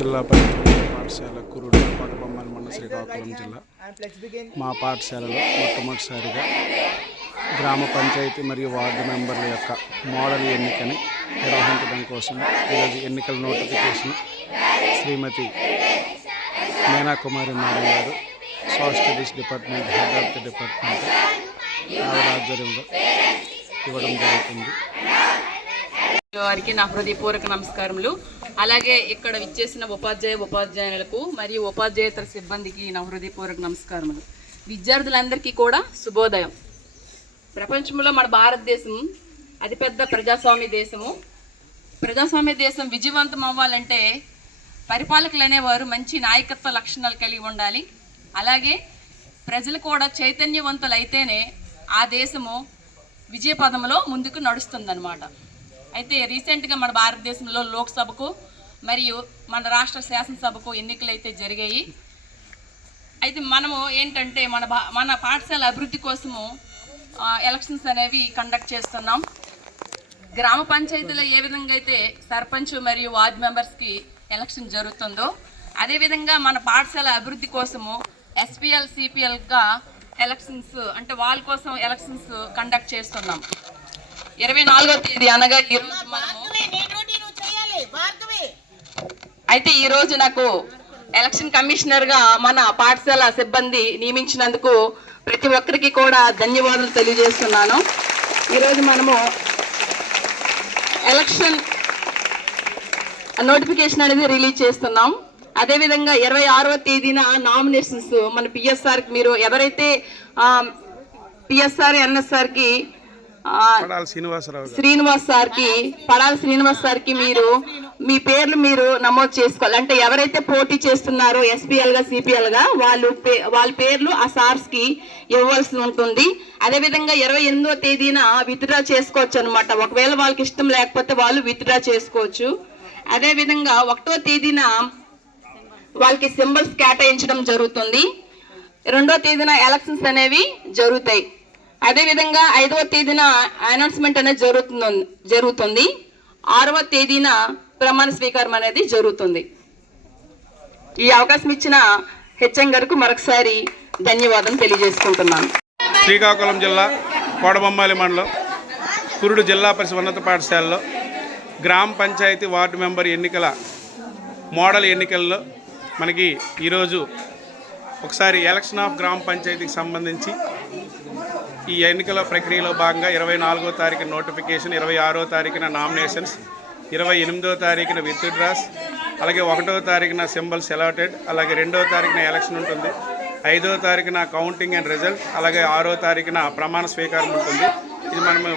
జిల్లా పరిషత్ పాఠశాల కురుడు కోటబొమ్మల మండలం శ్రీకాకుళం జిల్లా. మా పాఠశాలలో మొట్టమొదటిసారిగా గ్రామ పంచాయతీ మరియు వార్డు మెంబర్ల యొక్క మోడల్ ఎన్నికని నిర్వహించడం కోసం ఈరోజు ఎన్నికల నోటిఫికేషన్ శ్రీమతి మీనా కుమారి మేడం గారు, social studies department, head of the department ఆవిడ ఆధ్వర్యంలో ఇవ్వడం జరుగుతుంది. వారికి నా హృదయపూర్వక నమస్కారములు. అలాగే ఇక్కడ విచ్చేసిన ఉపాధ్యాయులకు మరియు ఉపాధ్యాయేతర సిబ్బందికి నా హృదయపూర్వక నమస్కారములు. విద్యార్థులందరికీ కూడా శుభోదయం. ప్రపంచంలో మన భారతదేశం అతిపెద్ద ప్రజాస్వామ్య దేశము. ప్రజాస్వామ్య దేశం విజయవంతం అవ్వాలంటే పరిపాలకులు అనేవారు మంచి నాయకత్వ లక్షణాలు కలిగి ఉండాలి. అలాగే ప్రజలు కూడా చైతన్యవంతులు అయితేనే ఆ దేశము విజయపథంలో ముందుకు నడుస్తుందన్నమాట. అయితే రీసెంట్గా మన భారతదేశంలో లోక్సభకు మరియు మన రాష్ట్ర శాసనసభకు ఎన్నికలు అయితే జరిగాయి. అయితే మనము ఏంటంటే మన పాఠశాల అభివృద్ధి కోసము ఎలక్షన్స్ అనేవి కండక్ట్ చేస్తున్నాం. గ్రామ పంచాయతీలో ఏ విధంగా అయితే సర్పంచ్ మరియు వార్డ్ మెంబర్స్కి ఎలక్షన్ జరుగుతుందో అదేవిధంగా మన పాఠశాల అభివృద్ధి కోసము ఎస్పీఎల్ సిపిఎల్గా ఎలక్షన్స్ అంటే వాళ్ళ కోసం ఎలక్షన్స్ కండక్ట్ చేస్తున్నాం. 24వ తేదీ అనగా ఈరోజు మనము అయితే ఈరోజు నాకు ఎలక్షన్ కమిషనర్గా మన పాఠశాల సిబ్బంది నియమించినందుకు ప్రతి ఒక్కరికి కూడా ధన్యవాదాలు తెలియజేస్తున్నాను. ఈరోజు మనము ఎలక్షన్ నోటిఫికేషన్ అనేది రిలీజ్ చేస్తున్నాం. అదేవిధంగా 26వ తేదీన నామినేషన్స్ మన పిఎస్ఆర్కి మీరు ఎవరైతే పిఎస్ఆర్ ఎన్ఎస్ఆర్కి శ్రీనివాస్ సార్కి మీరు మీ పేర్లు మీరు నమోదు చేసుకోవాలి. అంటే ఎవరైతే పోటీ చేస్తున్నారో ఎస్పీఎల్గా సిపిఎల్గా వాళ్ళ పేర్లు ఆ సార్స్కి ఇవ్వాల్సి ఉంటుంది. అదేవిధంగా 28వ తేదీన విత్డ్రా చేసుకోవచ్చు అనమాట. ఒకవేళ వాళ్ళకి ఇష్టం లేకపోతే వాళ్ళు విత్డ్రా చేసుకోవచ్చు. అదేవిధంగా 1వ తేదీన వాళ్ళకి సింబల్స్ కేటాయించడం జరుగుతుంది. 2వ తేదీన ఎలక్షన్స్ అనేవి జరుగుతాయి. అదేవిధంగా 5వ తేదీన అనౌన్స్మెంట్ అనేది జరుగుతుంది. 6వ తేదీన ప్రమాణ స్వీకారం అనేది జరుగుతుంది. ఈ అవకాశం ఇచ్చిన హెచ్ఎం గారికి మరొకసారి ధన్యవాదం తెలియజేసుకుంటున్నాను. శ్రీకాకుళం జిల్లా కోటబొమ్మాలి మండలం కురుడు జిల్లా పరిషత్ ఉన్నత పాఠశాలలో గ్రామ పంచాయతీ వార్డు మెంబర్ ఎన్నికల మోడల్ ఎన్నికల్లో మనకి ఈరోజు ఒకసారి ఎలక్షన్ ఆఫ్ గ్రామ పంచాయతీకి సంబంధించి ఈ ఎన్నికల ప్రక్రియలో భాగంగా 24వ తారీఖున నోటిఫికేషన్, 26వ తారీఖున నామినేషన్స్, 28వ తారీఖున విత్డ్రాస్, అలాగే 1వ తారీఖున సింబల్స్ అలాటెడ్, అలాగే 2వ తారీఖున ఎలక్షన్ ఉంటుంది, 5వ తారీఖున కౌంటింగ్ అండ్ రిజల్ట్, అలాగే 6వ తారీఖున ప్రమాణ స్వీకారం ఉంటుంది. ఇది మనము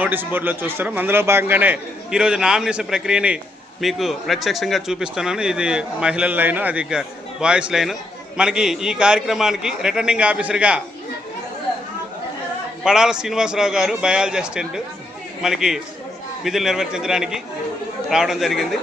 నోటీస్ బోర్డులో చూస్తున్నాం. అందులో భాగంగానే ఈరోజు నామినేషన్ ప్రక్రియని మీకు ప్రత్యక్షంగా చూపిస్తున్నాను. ఇది మహిళల లైను, అది బాయ్స్ లైను. మనకి ఈ కార్యక్రమానికి రిటర్నింగ్ ఆఫీసర్గా పడాల శ్రీనివాసరావు గారు, బయాలజీ అసిస్టెంట్, మనకి విధులు నిర్వర్తించడానికి రావడం జరిగింది.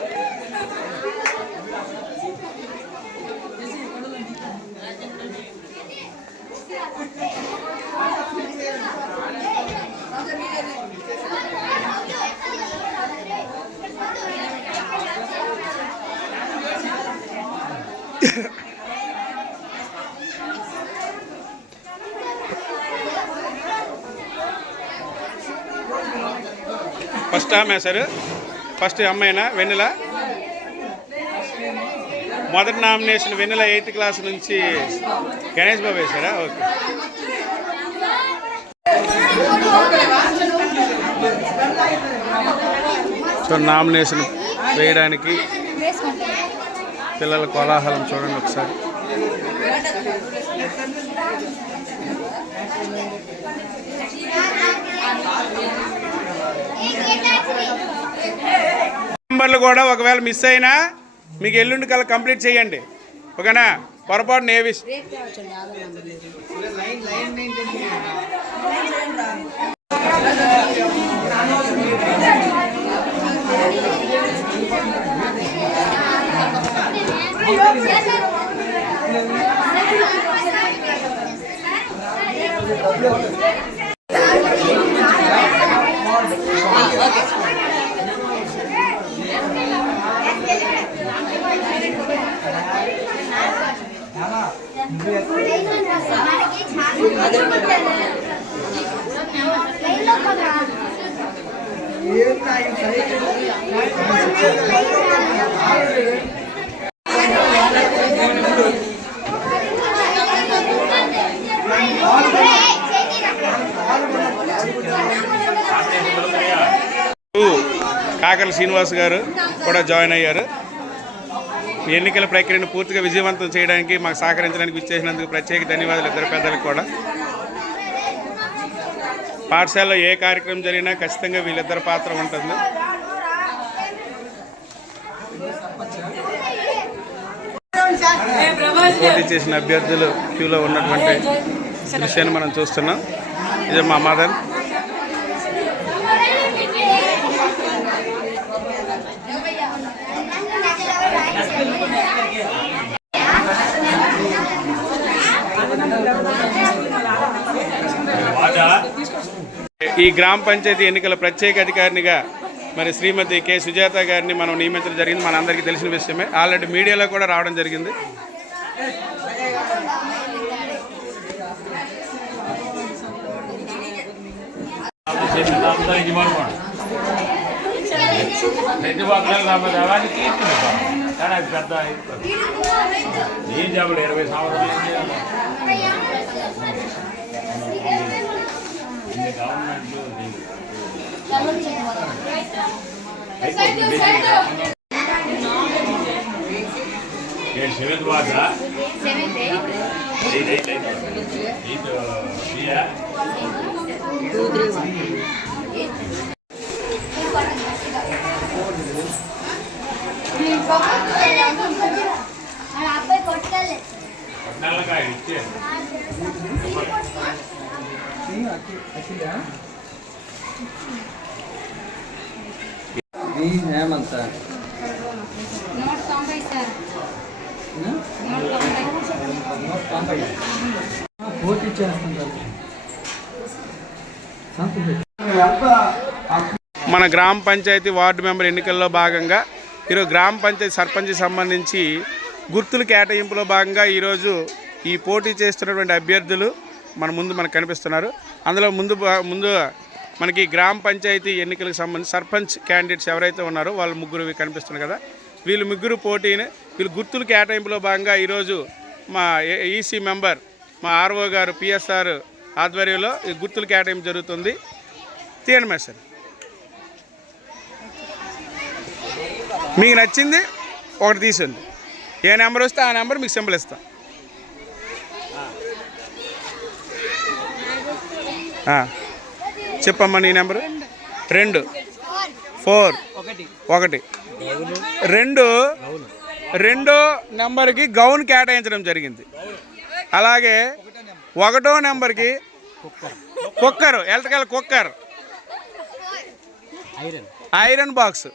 ఫస్ట్ ఆమె సార్, ఫస్ట్ అమ్మాయినా వెన్నెల. మొదటి నామినేషన్ వెన్నెల 8th క్లాస్ నుంచి గణేష్ బాబు వేశారా? ఓకే. సో నామినేషన్ వేయడానికి పిల్లల కోలాహలం చూడండి ఒకసారి. నంబర్లు కూడా ఒకవేళ మిస్ అయినా మీకు ఎల్లుండి కల్లా కంప్లీట్ చేయండి, ఓకేనా? పొరపాటు నేవిస్ Okay. కాకర్ల శ్రీనివాస్ గారు కూడా జాయిన్ అయ్యారు. ఎన్నికల ప్రక్రియను పూర్తిగా విజయవంతం చేయడానికి మాకు సహకరించడానికి ఇచ్చేసినందుకు ప్రత్యేక ధన్యవాదాలు ఇద్దరు పెద్దలకు కూడా. పాఠశాలలో ఏ కార్యక్రమం జరిగినా ఖచ్చితంగా వీళ్ళిద్దరి పాత్ర ఉంటుంది. పోటీ చేసిన అభ్యర్థులు క్యూలో ఉన్నటువంటి విషయాన్ని మనం చూస్తున్నాం. ఇది మా మదన్. ఈ గ్రామ పంచాయతీ ఎన్నికల ప్రత్యేక అధికారినిగా మరి శ్రీమతి కె సుజాత గారిని మనం నియమించడం జరిగింది. మనందరికీ తెలిసిన విషయమే. ఆల్రెడీ మీడియాలో కూడా రావడం జరిగింది. పోటీ చేస్తుంటారు. మన గ్రామ పంచాయతీ వార్డు మెంబర్ ఎన్నికల్లో భాగంగా ఈరోజు గ్రామ పంచాయతీ సర్పంచ్కి సంబంధించి గుర్తుల కేటాయింపులో భాగంగా ఈరోజు ఈ పోటీ చేస్తున్నటువంటి అభ్యర్థులు మనకు కనిపిస్తున్నారు. అందులో ముందు మనకి గ్రామ పంచాయతీ ఎన్నికలకు సంబంధించి సర్పంచ్ క్యాండిడేట్స్ ఎవరైతే ఉన్నారో వాళ్ళు ముగ్గురు కనిపిస్తున్నారు కదా. వీళ్ళు ముగ్గురు పోటీని వీళ్ళు గుర్తుల కేటాయింపులో భాగంగా ఈరోజు మా ఈసీ మెంబర్ మా ఆర్ఓ గారు పిఎస్ఆర్ ఆధ్వర్యంలో ఈ గుర్తుల కేటాయింపు జరుగుతుంది. తీయండి మేస్టర్. మీకు నచ్చింది ఒకటి తీసింది. ఏ నెంబర్ వస్తే ఆ నెంబర్ మీకు సింబల్ ఇస్తాం. చెప్పమ్మా నీ నెంబరు. 2 4 1 2 నెంబర్కి గౌన్ కేటాయించడం జరిగింది. అలాగే 1వ నెంబర్కి cooker, electrical cooker, iron box,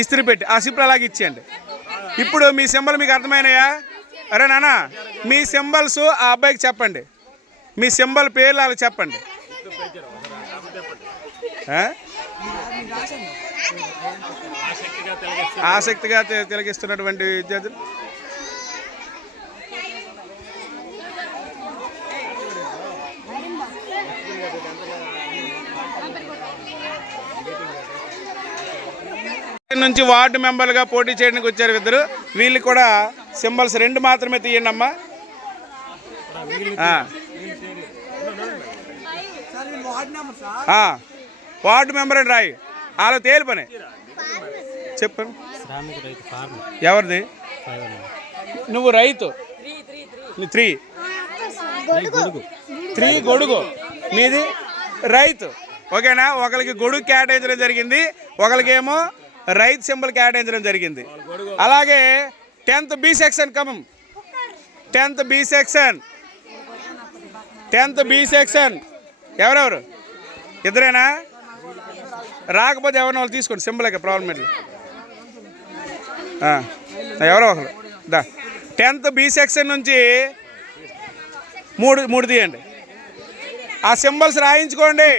ఇస్త్రీ పెట్టి ఆ సిప్లు అలాగే ఇచ్చేయండి. ఇప్పుడు మీ సింబల్ మీకు అర్థమైనాయా? అరే నాన్న మీ సింబల్స్ ఆ అబ్బాయికి చెప్పండి. మీ సింబల్ పేర్లు అలా చెప్పండి. ఆసక్తిగా తిలకిస్తున్నటువంటి విద్యార్థులు నుంచి వార్డు మెంబర్లుగా పోటీ చేయడానికి వచ్చారు ఇద్దరు. వీళ్ళు కూడా సింబల్స్ 2 మాత్రమే తీయండి అమ్మా. వార్డు మెంబర్ అని రాయి. అలా తేలి పని చెప్పండి. ఎవరిది? నువ్వు రైతు. 3 గొడుగు మీది రైతు. ఓకేనా? ఒకరికి గొడుగు కేటాయించడం జరిగింది, ఒకరికేమో రైతు సింబల్ కేటాయించడం జరిగింది. అలాగే 10th B సెక్షన్ కమం. 10th B సెక్షన్ ఎవరెవరు? ఇద్దరేనా? రాకపోతే ఎవరిని వాళ్ళు తీసుకోండి. సింబల్ అయితే ప్రాబ్లం ఏంటి? ఎవరో ఒకరు దా. 10th B సెక్షన్ నుంచి 3 తీయండి. ఆ సింబల్స్ రాయించుకోండి.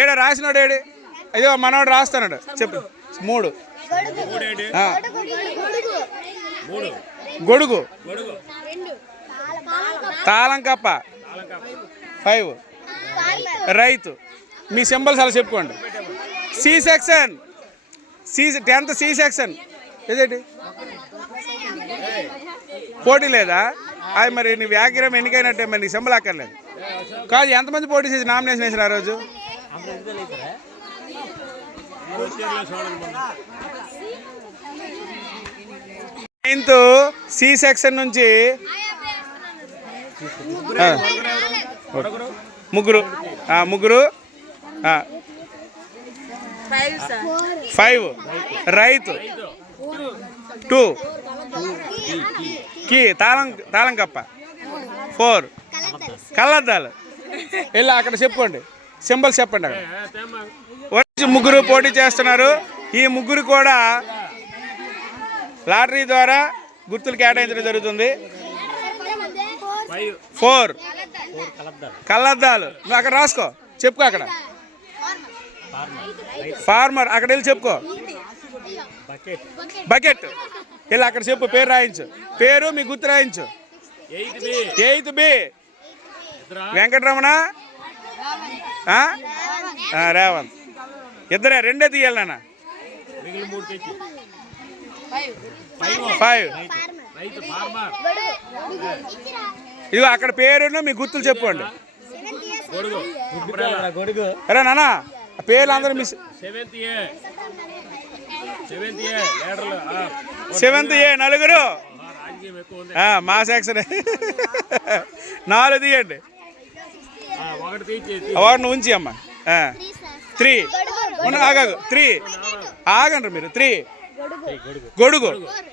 ఏడ రాసినాడు? ఏడు అయ్యో మనవాడు రాస్తున్నాడు. చెప్పు. 3 గొడుగు తాళంకప్ప 5 రైతు. మీ సింబల్స్ అలా చెప్పుకోండి. C section, tenth C section ఏదేంటి పోటీ లేదా? అది మరి నీ వ్యాగ్రం ఎన్నికైనట్టే, మరి నీ సింబల్ అక్కర్లేదు కాదు. ఎంతమంది పోటీ చేసి నామినేషన్ వేసారు ఆ రోజు? 9th సి సెక్షన్ నుంచి ముగ్గురు 5 రైతు 2 కి తాళంకప్ప 4 కళ్ళద్దాలు. వెళ్ళి అక్కడ చెప్పుకోండి, సింబల్స్ చెప్పండి. అక్కడ ముగ్గురు పోటీ చేస్తున్నారు. ఈ ముగ్గురు కూడా లాటరీ ద్వారా గుర్తులు కేటాయించడం జరుగుతుంది. 4 కళ్ళద్దాలు. నువ్వు అక్కడ రాసుకో, చెప్పుకో. అక్కడ ఫార్మర్, అక్కడ వెళ్ళి చెప్పుకో. బకెట్ వెళ్ళి అక్కడ చెప్పు, పేరు రాయించు, పేరు మీ గుర్తు రాయించు. 8th B Venkataramana, Revanth. ఇద్దరే, 2 తీయాలి నాన్న. 5 ఇదిగో అక్కడ పేరును మీ గుర్తులు చెప్పుకోండి. అరే నాన్న పేర్లు అందరూ మిస్. 7th ఏ నలుగురు, మా సెక్షన్ 4 తీయండి. వాడిని ఉంచి అమ్మ. 3 ఆగాగు, 3 ఆగండి మీరు. 3 గొడుగు,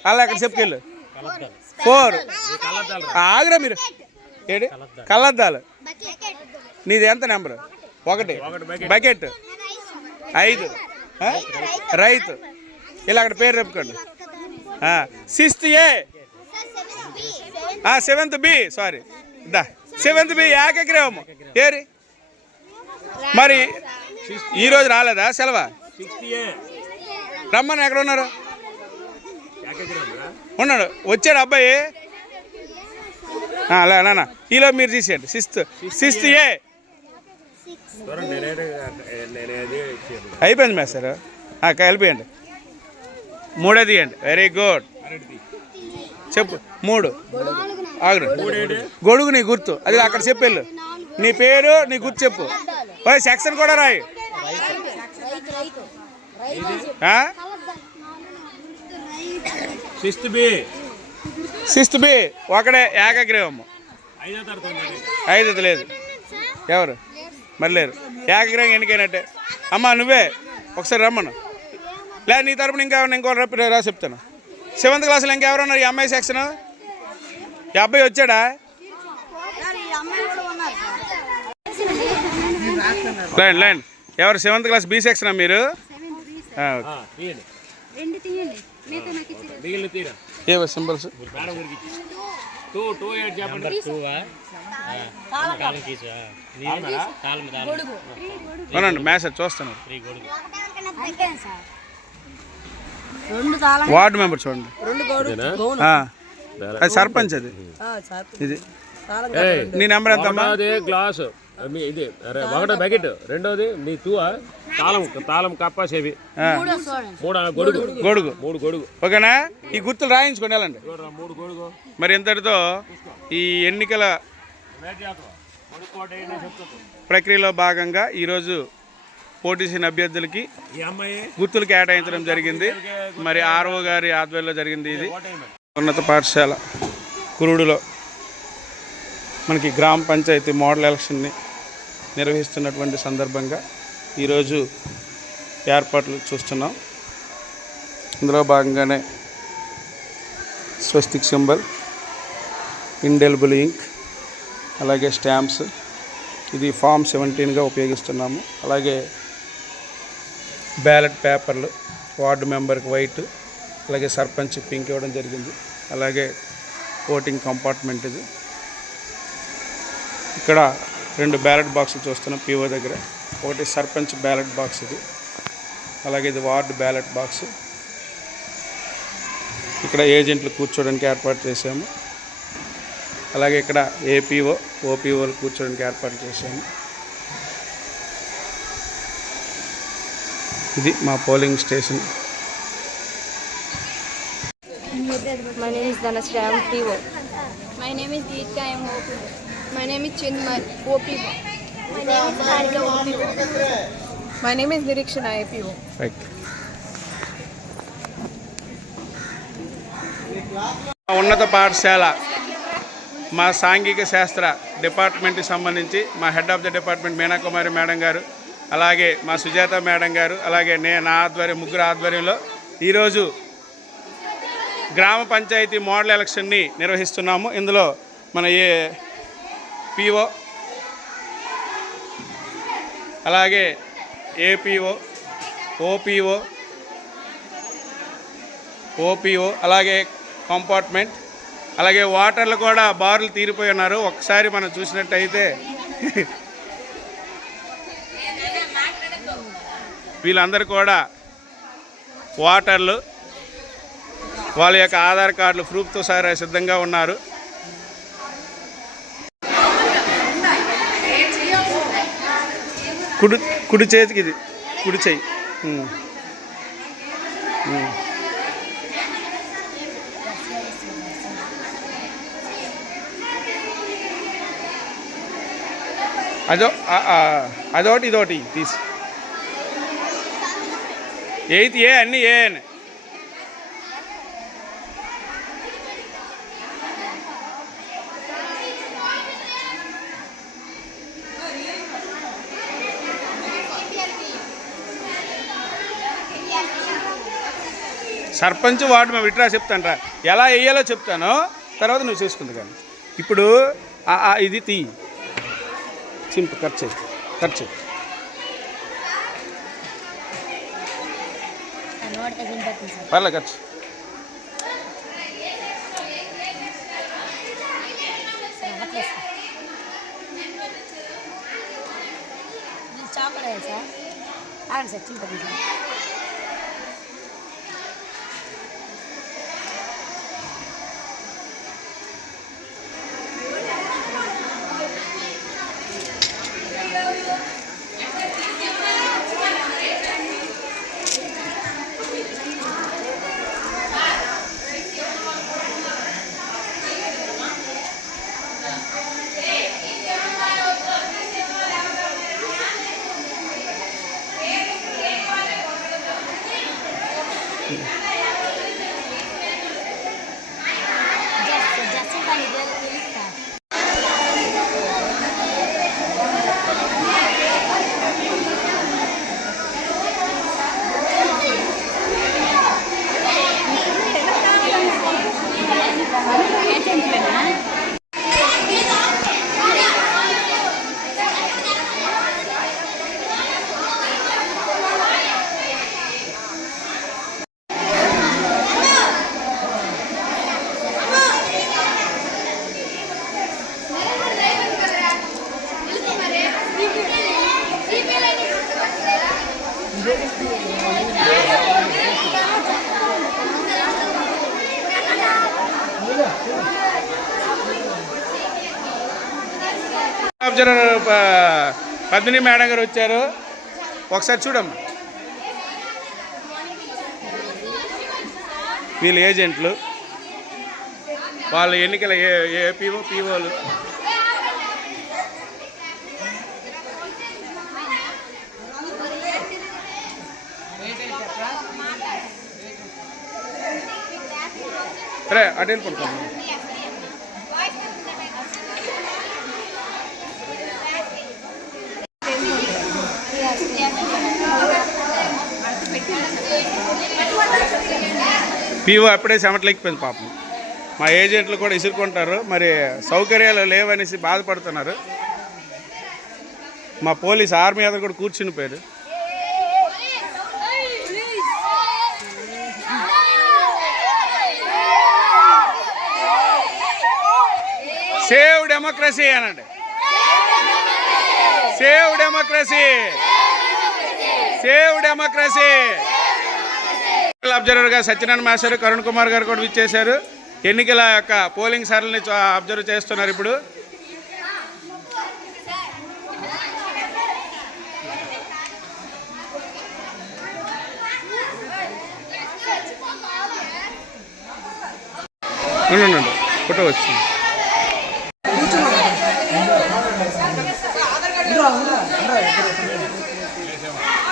అలా అక్కడ చెప్పుకెళ్ళు. 4 ఆగరా మీరు. ఏడు కళ్ళద్దాలు. నీది ఎంత నెంబరు? 1 బకెట్. 5 రైతు. ఇలా అక్కడ పేరు చెప్పుకోండి. 6th A 7th B, sorry 7th B ఏకగ్రీవము. ఏరి మరి ఈరోజు రాలేదా సెలవా? రమ్మని ఎక్కడ ఉన్నారు? ఉన్నాడు, వచ్చాడు అబ్బాయి. అలా నాన్న ఈలో మీరు తీసేయండి. 6th ఏ అయిపోయింది మేస్టర్. కలిపియండి. 3 తీయండి. Very good. చెప్పు 3 ఆగురు. గొడుగు నీ గుర్తు, అది అక్కడ చెప్పెళ్ళు. నీ పేరు నీ గుర్తు చెప్పు. సెక్షన్ కూడా రాయి. 6th బి ఒకడే ఏకగ్రీవము. 5th లేదు. ఎవరు మరి లేరు. ఏకగ్రీవం ఎన్నికైనట్టే. అమ్మ నువ్వే ఒకసారి రమ్మను. లేదు నీ తరపున ఇంకో రా చెప్తాను. 7th క్లాస్లో ఇంకెవరున్నారు? ఈ అమ్మాయి సెక్షన్. ఈ అబ్బాయి వచ్చాడా? లైన్ ఎవరు? 7th క్లాస్ బి సెక్షనా మీరు? ఏవో సింబల్స్ అవునండి. మ్యాసేజ్ చూస్తాను. వార్డు మెంబర్ చూడండి. అది సర్పంచ్. అది ఇది నీ నెంబర్ ఎంతమ్మా? గ్లాసు ఇది 1 బకెట్, 2వది నీ 2 తాళం కప్ప చెవి, 3 గొడుగు. 3 గొడుగు. ఓకేనా? ఈ గుర్తులు రాయించుకోండి. వెళ్ళండి. 3 గొడుగు. మరి ఇంతటితో ఈ ఎన్నికల ప్రక్రియలో భాగంగా ఈరోజు పోటీ చేసిన అభ్యర్థులకి గుర్తులు కేటాయించడం జరిగింది. మరి ఆర్ఓ గారి ఆధ్వర్యంలో జరిగింది. ఇది ఉన్నత పాఠశాల కురుడులో మనకి గ్రామ పంచాయతీ మోడల్ ఎలక్షన్ని నిర్వహిస్తున్నటువంటి సందర్భంగా ఈరోజు ఏర్పాట్లు చూస్తున్నాం. ఇందులో భాగంగానే స్వస్తిక్ సింబల్, ఇండెలిబుల్ ఇంక్, అలాగే స్టాంప్స్, ఇది ఫామ్ 17గా ఉపయోగిస్తున్నాము. అలాగే బ్యాలెట్ పేపర్లు, వార్డు మెంబర్కి వైట్, అలాగే సర్పంచ్ పింక్ ఇవ్వడం జరిగింది. అలాగే ఓటింగ్ కంపార్ట్మెంట్ ఇది. ఇక్కడ 2 బ్యాలెట్ బాక్సులు చూస్తున్నాం పిఓ దగ్గర. ఒకటి సర్పంచ్ బ్యాలెట్ బాక్స్ ఇది, అలాగే ఇది వార్డు బ్యాలెట్ బాక్స్. ఇక్కడ ఏజెంట్లు కూర్చోడానికి ఏర్పాటు చేశాము. అలాగే ఇక్కడ ఏపీఓ ఓపీఓలు కూర్చోడానికి ఏర్పాటు చేశాము. ఇది మా polling station. My name is Dhanashree, I am PO. My name is Geetika, I am OPO. My name is Chinmay, OPO. My name is Harika, OPO. My name is Nirikshana, APO. Right. ఉన్నత పాఠశాల మా సాంఘిక శాస్త్ర డిపార్ట్మెంట్కి సంబంధించి మా head of the department Meena Kumari madam గారు, అలాగే మా సుజాత మేడం గారు, అలాగే నా ఆధ్వర్యం, ముగ్గురు ఆధ్వర్యంలో ఈరోజు గ్రామ పంచాయతీ మోడల్ ఎలక్షన్ని నిర్వహిస్తున్నాము. ఇందులో మన పిఓ, అలాగే ఏపీఓ, ఓపీఓ, అలాగే కంపార్ట్మెంట్, అలాగే వాటర్లు కూడా బారులు తీరిపోయి ఉన్నారు. ఒకసారి మనం చూసినట్టయితే వీళ్ళందరూ కూడా వాటర్లు, వాళ్ళ యొక్క ఆధార్ కార్డులు ప్రూఫ్తో సహా సిద్ధంగా ఉన్నారు. కుడి చేతికి ఇది కుడి చెయ్యి. అదొకటి ఇదొకటి తీసి ఎయిత్ ఏ అన్నీ ఏ అని. సర్పంచ్ వార్డు మేము విట్రా చెప్తాను రా, ఎలా వేయాలో చెప్తాను, తర్వాత నువ్వు చేసుకుంది. కానీ ఇప్పుడు ఇది తీ సింపుల్ ఖర్చు పర్లే ఖర్చు. అబ్జర్వర్ పద్మిని మేడం గారు వచ్చారు, ఒకసారి చూడమ్మా. వీళ్ళు ఏజెంట్లు, వాళ్ళ ఎన్నికల ఏపీఓ పీఓలు. అరే అటు వెళ్ళిపోతాం. పీఓ అప్పుడే చెమటలేకపోయింది పాపం. మా ఏజెంట్లు కూడా ఇసురుకుంటారు, మరి సౌకర్యాలు లేవనేసి బాధపడుతున్నారు. మా పోలీస్ ఆర్మీ అతను కూడా కూర్చుని పోయారు. సేవ్ డెమోక్రసీ అనండి, సేవ్ డెమోక్రసీ, సేవ్ డెమోక్రసీ. అబ్జర్వర్గా సత్యనారాయణ మాస్టర్, కరుణ్ కుమార్ గారు కూడా విచ్చేశారు. ఎన్నికల యొక్క పోలింగ్ సరళిని అబ్జర్వ్ చేస్తున్నారు ఇప్పుడు. ఉండండి, ఫోటో వచ్చింది.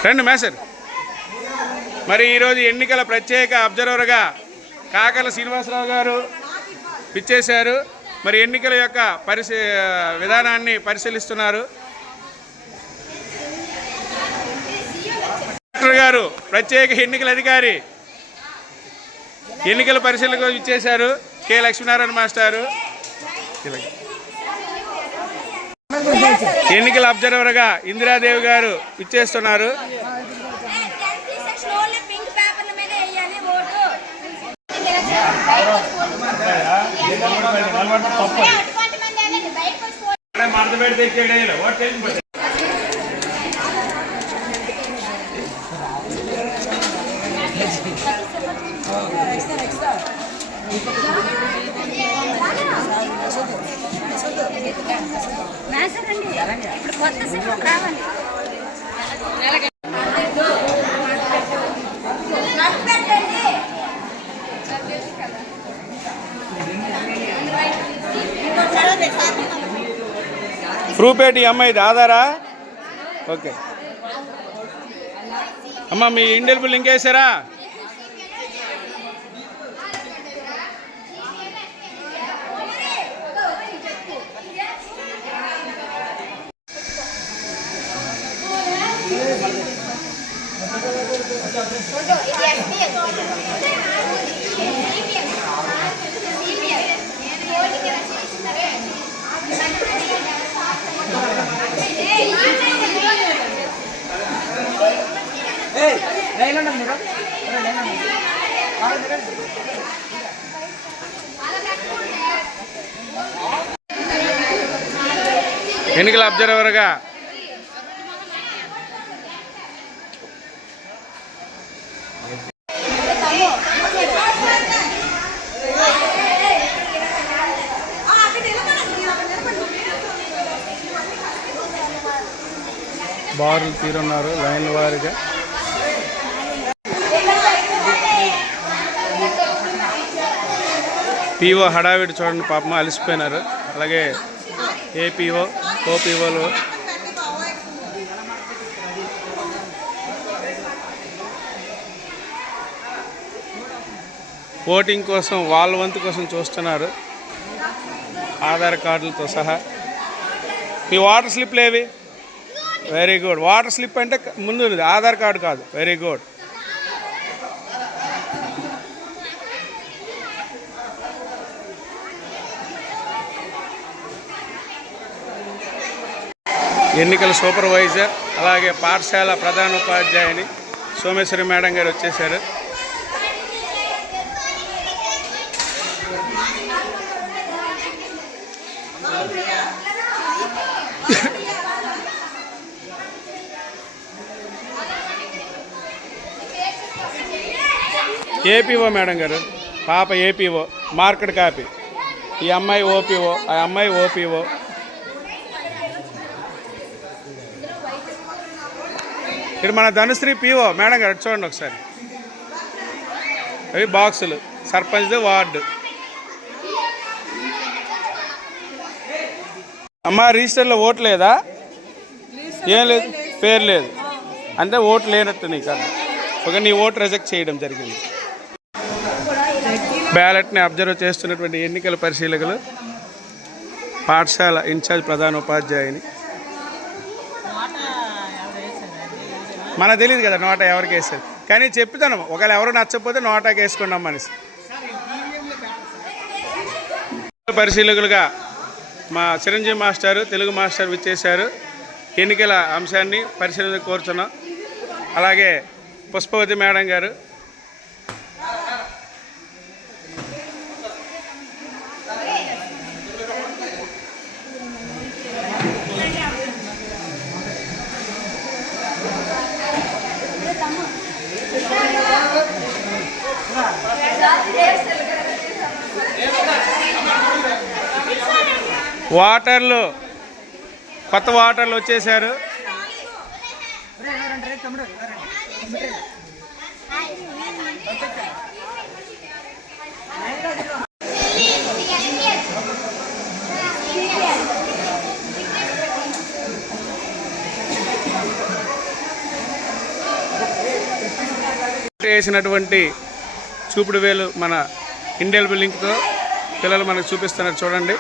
రండి మేసర్. మరి ఈరోజు ఎన్నికల ప్రత్యేక అబ్జర్వర్గా కాకల శ్రీనివాసరావు గారు పిచ్చేశారు. మరి ఎన్నికల యొక్క విధానాన్ని పరిశీలిస్తున్నారు. డాక్టర్ గారు ప్రత్యేక ఎన్నికల అధికారి ఎన్నికల పరిశీలనకు ఇచ్చేశారు. కె లక్ష్మీనారాయణ మాస్టారు ఎన్నికల అబ్జర్వర్గా ఇందిరాదేవి గారు ఇచ్చేస్తున్నారు. ఇప్పుడు కొత్త సినిమా రావాలి. ప్రూఫ్ ఏంటి అమ్మాయిది? ఆధారా? ఓకే అమ్మ, మీ ఇండెలిబుల్ లింక్ వేసారా? ఎన్నికల అబ్జర్వర్గా బారులు తీరున్నారు లైన్ వారిగా. పీఓ హడావిడి చూడండి, పాపం అలసిపోయినారు. అలాగే ఏపీఓ ఓపీఓలు ఓటింగ్ కోసం వాళ్ళ వంతు కోసం చూస్తున్నారు ఆధార్ కార్డులతో సహా. మీ వాటర్ స్లిప్లు ఏవి? Very good. వాటర్ స్లిప్ అంటే ముందు ఉంది, ఆధార్ కార్డు కాదు. Very good. ఎన్నికల సూపర్వైజర్ అలాగే పాఠశాల ప్రధానోపాధ్యాయుని సోమేశ్వరి మేడం గారు వచ్చేసారు. ఏపీఓ మేడం గారు, పాప ఏపీఓ మార్కెట్ కాపీ. ఈ అమ్మాయి ఓపీఓ, ఆ అమ్మాయి ఓపీఓ. ఇక్కడ మన ధనుశ్రీ పీఓ మేడం గారు చూడండి ఒకసారి. అవి బాక్సులు, సర్పంచ్ది వార్డు. అమ్మ రిజిస్టర్లో ఓటు లేదా? ఏం లేదు, పేరు లేదు అంటే ఓటు లేనట్టు నీకు. ఒక నీ ఓటు రిజెక్ట్ చేయడం జరిగింది. బ్యాలెట్ని అబ్జర్వ్ చేస్తున్నటువంటి ఎన్నికల పరిశీలకులు పాఠశాల ఇన్ఛార్జ్ ప్రధానోపాధ్యాయుని. మనకు తెలియదు కదా నోటా ఎవరికి వేస్తారు, కానీ చెప్తాను ఒకవేళ ఎవరు నచ్చకపోతే నోటాకి వేసుకున్నాం మనిషి. పరిశీలకులుగా మా చిరంజీవి మాస్టారు, తెలుగు మాస్టర్ విచ్చేశారు. ఎన్నికల అంశాన్ని పరిశీలన కోరుతున్నాం. అలాగే పుష్పవతి మేడం గారు. వాటర్లు కొత్త వాటర్లు వచ్చేసారు. వేసినటువంటి చూపుడు వేలు మన ఇండియల్ బిల్డింగ్తో పిల్లలు మనకు చూపిస్తున్నారు చూడండి.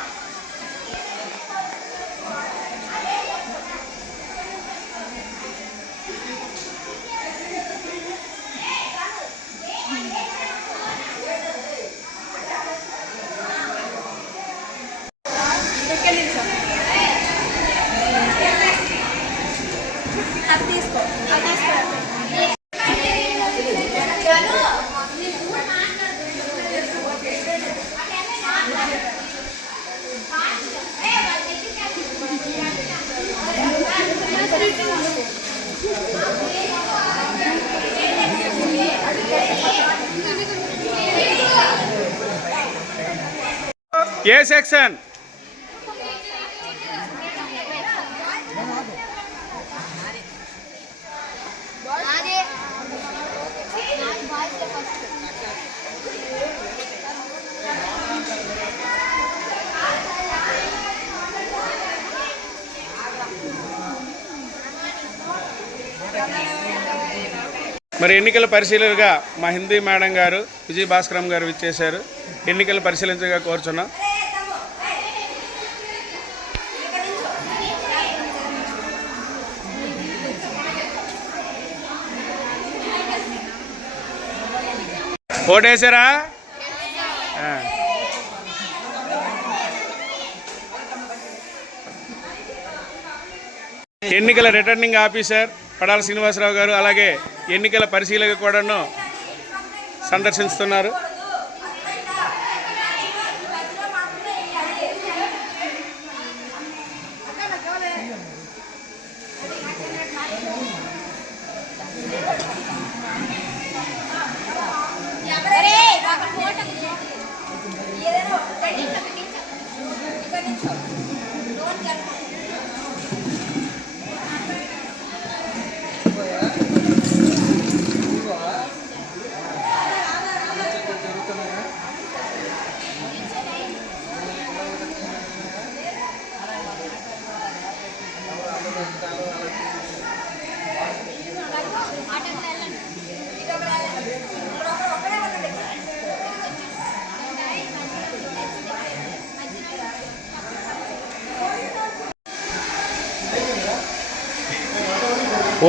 ఏ సెక్షన్? మరి ఎన్నికల పరిశీలనగా మా హిందీ మేడం గారు విజయ భాస్కరం గారు విచ్చేశారు. ఎన్నికలు పరిశీలించగా కోరుచున్నాం. ఓటేశారా? ఎన్నికల రిటర్నింగ్ ఆఫీసర్ పడాల శ్రీనివాసరావు గారు అలాగే ఎన్నికల పరిశీలక కూడాను సందర్శిస్తున్నారు.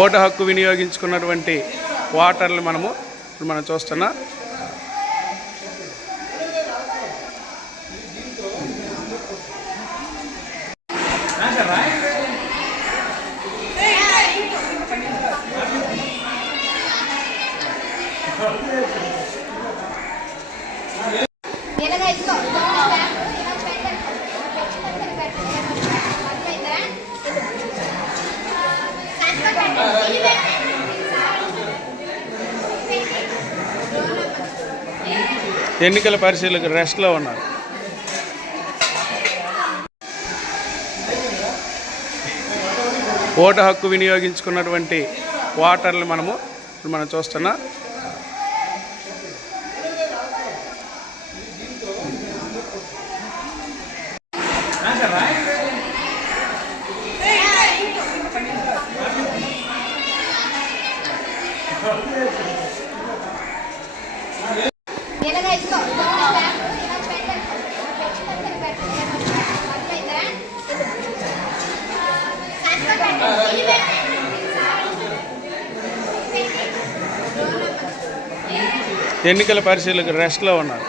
ఓటు హక్కు వినియోగించుకున్నటువంటి ఓటర్లు మనం చూస్తున్నాం. ఎన్నికల పరిశీలకులు రెస్ట్లో ఉన్నారు. ఓటు హక్కు వినియోగించుకున్నటువంటి ఓటర్లు మనం చూస్తున్నాం. ఎన్నికల పరిశీలకులు రెస్ట్లో ఉన్నారు.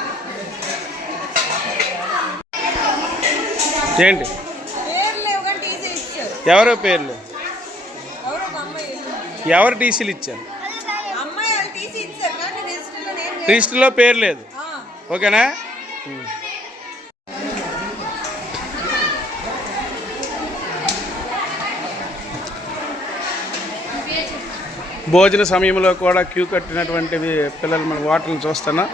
ఏంటి ఎవరో పేర్లు ఎవరు టీసీలు ఇచ్చారు? రిజిస్టర్లో పేరు లేదు. ఓకేనా? భోజన సమయంలో కూడా క్యూ కట్టినటువంటి పిల్లలు మన ఓటర్లు చూస్తున్నాం.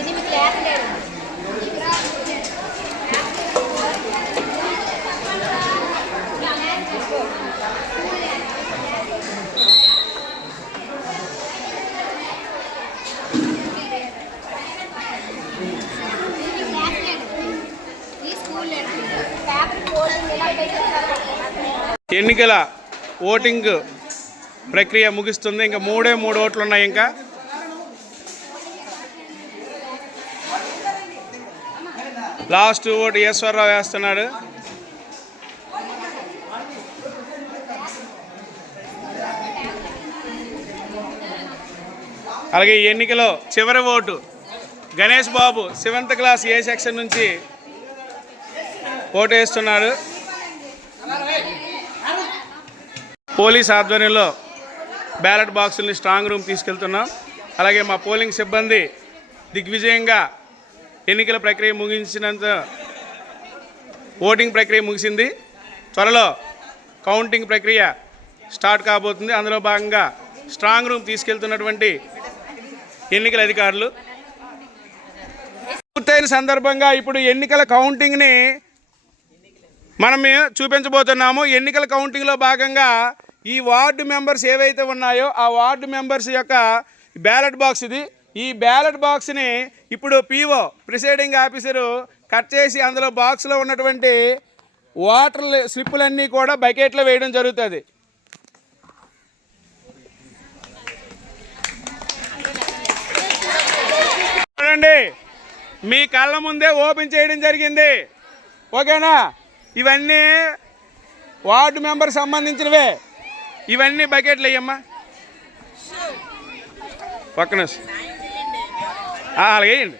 ఇది మీ క్లాస్ లేదు. ఎన్నికల ఓటింగ్ ప్రక్రియ ముగుస్తుంది. ఇంకా 3 ఓట్లు ఉన్నాయి. ఇంకా లాస్ట్ ఓటు ఈశ్వరరావు వేస్తున్నాడు. అలాగే ఈ ఎన్నికలో చివరి ఓటు గణేష్ బాబు 7th క్లాస్ ఏ సెక్షన్ నుంచి ఓటు వేస్తున్నాడు. పోలీస్ ఆధ్వర్యంలో బ్యాలెట్ బాక్సుల్ని స్ట్రాంగ్ రూమ్ తీసుకెళ్తున్నాం. అలాగే మా పోలింగ్ సిబ్బంది దిగ్విజయంగా ఎన్నికల ప్రక్రియ ముగించినంత ఓటింగ్ ప్రక్రియ ముగిసింది. త్వరలో కౌంటింగ్ ప్రక్రియ స్టార్ట్ కాబోతుంది. అందులో భాగంగా స్ట్రాంగ్ రూమ్ తీసుకెళ్తున్నటువంటి ఎన్నికల అధికారులు పూర్తయిన సందర్భంగా ఇప్పుడు ఎన్నికల కౌంటింగ్ని మనం చూపించబోతున్నాము. ఎన్నికల కౌంటింగ్లో భాగంగా ఈ వార్డు మెంబర్స్ ఏవైతే ఉన్నాయో ఆ వార్డు మెంబర్స్ యొక్క బ్యాలెట్ బాక్స్ ఇది. ఈ బ్యాలెట్ బాక్స్ని ఇప్పుడు పీఓ ప్రిసైడింగ్ ఆఫీసరు కట్ చేసి అందులో బాక్స్లో ఉన్నటువంటి వాటర్ స్లిప్పులన్నీ కూడా బకెట్లో వేయడం జరుగుతుంది. చూడండి, మీ కళ్ళ ముందే ఓపెన్ చేయడం జరిగింది. ఓకేనా? ఇవన్నీ వార్డు మెంబర్ సంబంధించినవే. ఇవన్నీ బకెట్లు వేయమ్మా. పక్కన అలాగే వేయండి.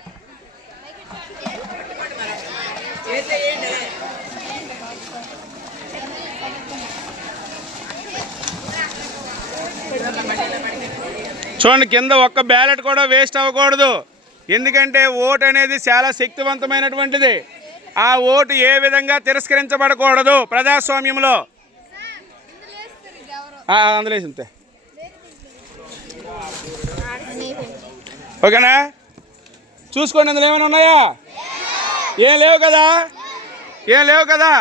చూడండి, కింద ఒక్క బ్యాలెట్ కూడా వేస్ట్ అవ్వకూడదు. ఎందుకంటే ఓటు అనేది చాలా శక్తివంతమైనటువంటిది. ఆ ఓటు ఏ విధంగా తిరస్కరించబడకూడదు ప్రజాస్వామ్యంలో. అందులో వేసింతే. ఓకేనా? చూసుకోండి, అందులో ఏమైనా ఉన్నాయా? ఏం లేవు కదా? ఏం లేవు కదా?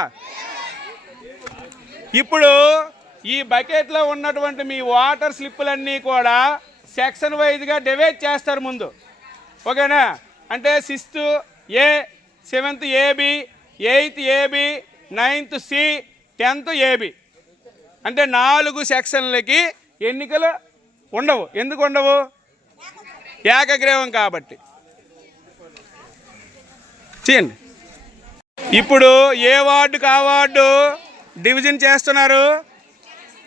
ఇప్పుడు ఈ బకెట్లో ఉన్నటువంటి మీ వాటర్ స్లిప్పులన్నీ కూడా సెక్షన్ వైజ్గా డివైడ్ చేస్తారు ముందు. ఓకేనా? అంటే 6th A, 7th A B, 8th A B, 9th C, 10th A B. అంటే 4 సెక్షన్లకి ఎన్నికలు ఉండవు. ఎందుకు ఉండవు? ఏకగ్రీవం కాబట్టి. చేయండి. ఇప్పుడు ఏ వార్డుకు ఆ వార్డు డివిజన్ చేస్తున్నారు